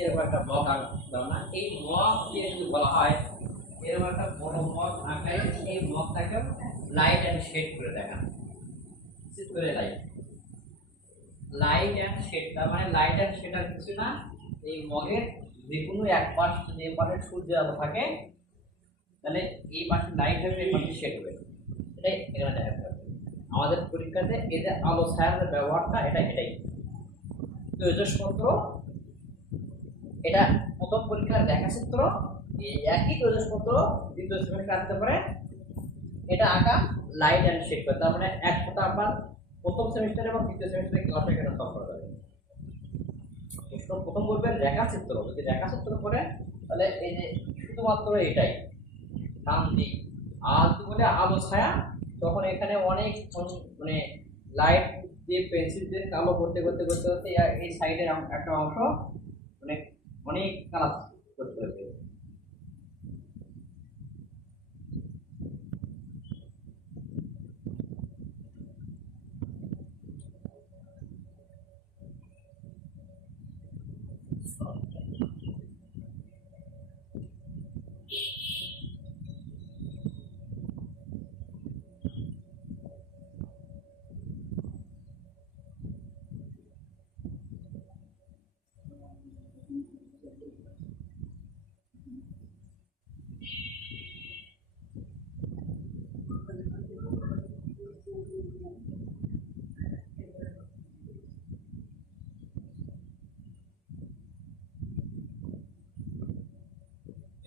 এরকম একটা মগ আঁকলাম না এই মগ দিয়ে যদি বলা হয়, এরকম একটা বড় মগ আঁকলে এই মগটাকে লাইট অ্যান্ড শেড করে দেখান। করে লাইট লাইট অ্যান্ড শেড তার মানে লাইট অ্যান্ড শেড আর কিছু না, এই মগের যে কোনো এক পাশ যদি এ পাশে সূর্যের আলো থাকে, তাহলে এই পাশে লাইট হবে, এই পাশে শেড হবে। এটাই এখানে দেখাতে হবে। আমাদের পরীক্ষাতে যে আলো ছায়ার ব্যবহারটা, এটা এটাই। তৈজসপত্র এটা প্রথম পরীক্ষার দেখাচিত্র এই একই তৈজসপত্র দ্বিতীয় সেমিস্টার আসতে পারে। এটা আঁকা লাইট অ্যান্ড শেড করে। তার মানে একসাথে আপনার প্রথম সেমিস্টার এবং দ্বিতীয় সেমিস্টারে ক্লাসে এখানে সলভ করা যাবে। প্রশ্ন প্রথম বলবে রেখাচিত্র। যদি রেখাচিত্র করে, তাহলে এই যে শুধুমাত্র এটাই। দিক। আর বলে? আলো, ছায়া। তখন এখানে অনেক মানে লাইট দিয়ে পেন্সিল দিয়ে কালো করতে করতে করতে করতে এই সাইডের একটা অংশ অনেক কালার করতে হবে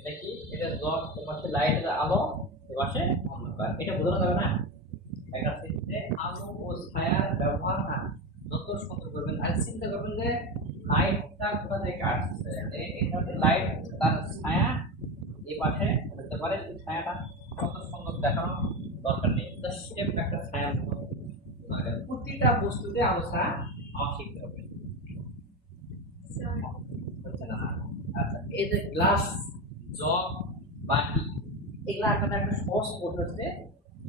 এটা কি? এটা জল এপাশে লাইটের আলো এপাশে অন্ধকার। এটা বোঝানো যাবে না? একটা ক্ষেত্রে আলো ও ছায়ার ব্যবহার না। যত সুন্দর করবেন। আর চিন্তা করবেন যে লাইটটা কোথা থেকে আসছে? এটা হচ্ছে লাইট তার ছায়া এই পাশে হতে পারে। ছায়াটা কত সুন্দর দেখানো দরকার নেই। সেম একটা ছায়া প্রতিটা বস্তুতে আলো ছায়া আমার শিখতে হবে। আচ্ছা এই যে গ্লাস জগ বাটি এগুলা আপনাদের একটা সহজ পদ্ধতি হচ্ছে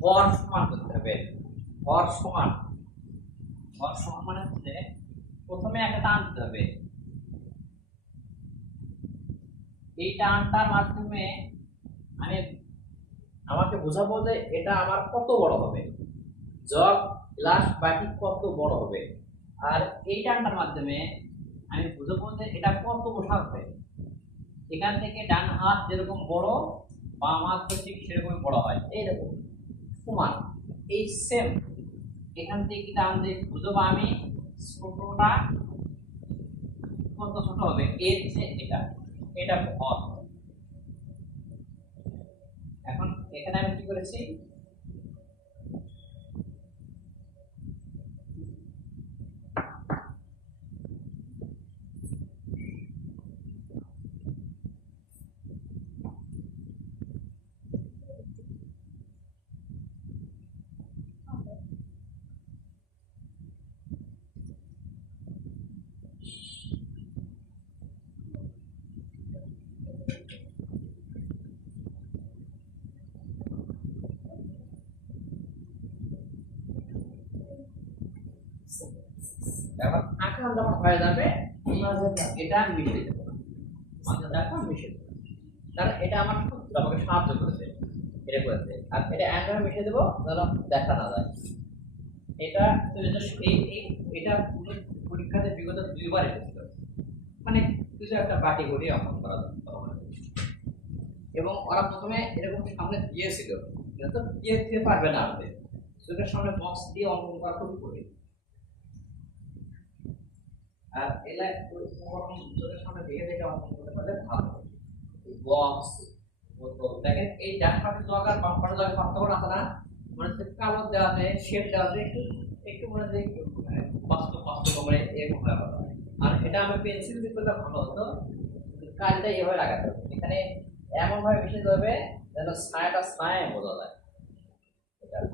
ভর সমান করতে হবে। ভর সমান। ভর সমান মানে হচ্ছে প্রথমে একটা টান দিতে হবে। এই টানটার মাধ্যমে আমি আমাকে বোঝাবো যে এটা আমার কত বড় হবে। জগ গ্লাস বাটি কত বড় হবে। আর এই টানটার মাধ্যমে আমি বুঝব যে এটা কত বসা হবে। এখান থেকে ডান হাত যেরকম বড়, বাম হাত তো ঠিক সেরকমই বড় হয়। এইরকম। সমান। এই সেম এখান থেকে দিয়ে বুঝব আমি ছোটটা কত ছোট হবে? এর চেয়ে এটা। এটা ভর এখন এখানে আমি কি করেছি? এবার আঁকানো যখন হয়ে যাবে এটা আমি মিশিয়ে দেবো। মাঝে দেখো মিশিয়ে দেবো। কারণ এটা আমার আমাকে সাহায্য করেছে। এটা করেছে। আর এটা অ্যান্ড্রয়েড মিশিয়ে দেবো যেন দেখা না যায়। এটা তো এই এটা পুরো পরীক্ষাতে বিগত দুইবার এসেছিল। মানে কিছু একটা বাটি ঘটিয়ে অঙ্কন করা করা এবং ওরা প্রথমে এরকম সামনে দিয়েছিল। কিন্তু দিয়ে দিতে পারবে না আমাদের চোখের সামনে বক্স দিয়ে অঙ্কন করা খুব কঠিন। আর এলা চোখের সামনে দেখে দেখে পারলে ভালো। বক্স দেখেন, এই না? মানে শেপ আছে একটু একটু মনে হয় মানে এরকম কথা আর এটা আমি পেন্সিল দিয়ে করলে ভালো হতো কাজটা এভাবে লাগাতে হবে। এখানে এমন ভাবে মিশে যাবে যেন ছায়াটা ছায়া বোঝা যায় এটা আর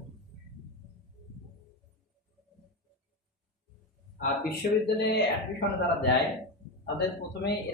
বিশ্ববিদ্যালয়ে অ্যাডমিশনে যারা যায় তাদের প্রথমে এরকম